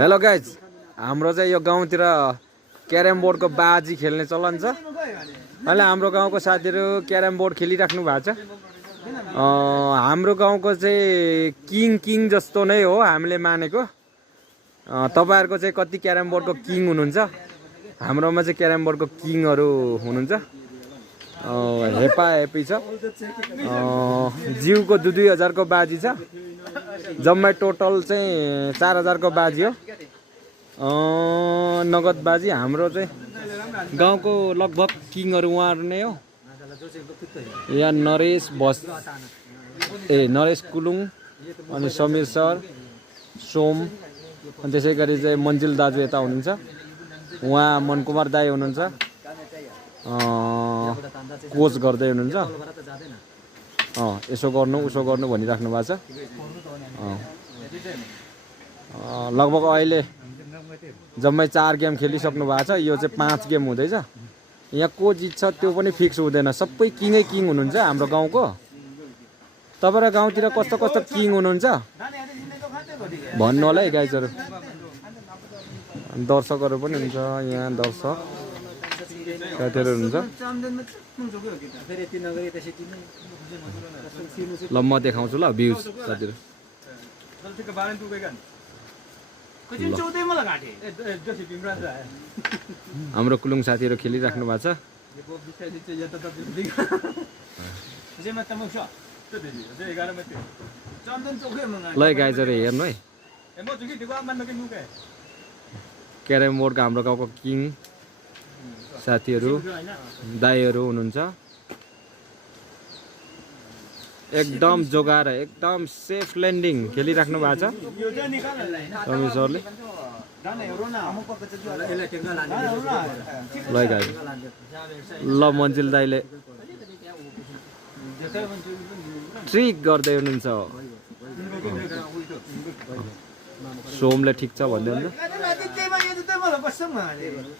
Hello guys, हाम्रो चाहिँ यो गाउँतिर क्यारम बोर्डको बाजी खेल्ने चलन छ। अहिले हाम्रो गाउँको साथीहरू क्यारम बोर्ड खेलिराख्नु भएको छ। हाम्रो गाउँको चाहिँ किङ जस्तो नै हो हामीले मानेको। तपाईहरुको चाहिँ कति क्यारम बोर्डको किङ हुनुहुन्छ? हाम्रोमा चाहिँ क्यारम बोर्डको किङहरू हुनुहुन्छ। हेपा हेपी छ। जिउको 2000 को बाजी छ। जम्मै टोटल चाहिँ 4000 को बाजी हो। नगद बाजी हाम्रो चाहिँ गाउँको लगभग किङहरू उहाँहरू नै हो। यहाँ नरेश नरेश कुलुङ अनि समीर सर, सोम, अनि त्यसै गरी चाहिँ मन्जिल दाजु यता हुनुहुन्छ। उहाँ मनकुमार दाई हुनुहुन्छ, कोच गर्दै हुनुहुन्छ। यसो गर्नु उसो गर्नु भनिराख्नु भएको छ। लगभग अहिले जम्मै 4 गेम खेलिसक्नु भएको छ। यो चाहिँ 5 गेम हुँदैछ। यहाँ को जित्छ त्यो पनि फिक्स हुँदैन। सबै किङै किङ हुनुहुन्छ हाम्रो गाउँको। तपाईहरुको गाउँतिर कस्तो कस्तो किङ हुनुहुन्छ भन्नु होला है गाइजहरु। दर्शकहरू पनि हुन्छ, यहाँ दर्शक साथीहरु हुनुहुन्छ। ल म देखाउँछु ल भ्युज साथीहरु। हाम्रो कुलुङ साथीहरु खेलिराख्नु भएको छ। ल गाइजहरु हेर्नु है। क्यारम बोर्डको हाम्रो गाउँको किङ साथीहरु दाइहरु हुनुहुन्छ। एकदम जोगाएर एकदम सेफ ल्यान्डिङ खेलिराख्नु भएको छ समीर सरले। ल गाइज, ल मन्जिल दाइले ट्रिक गर्दै हुनुहुन्छ। सोमले ठिक छ भन्दै हुन्छ।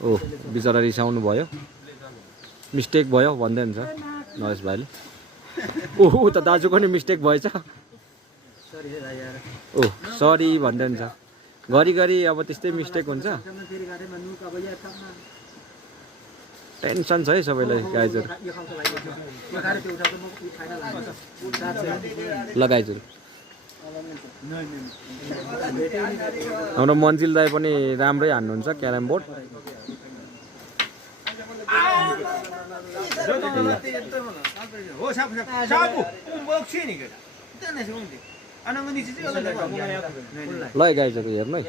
ओ बिचरा रिसाउनु भयो, मिस्टेक भयो भन्दै हुन्छ नरेश भाइले। ओहो त दाजुको नि मिस्टेक भएछ। ओ सरी भन्दै हुन्छ। घरिघरि अब त्यस्तै मिस्टेक हुन्छ। टेन्सन छ है सबैलाई गाइजहरु। ल गाइजहरु, हाम्रो मन्जिल दाई पनि राम्रै हान्नुहुन्छ क्यारम बोर्ड। ल गाइजहरु हेर्नु है।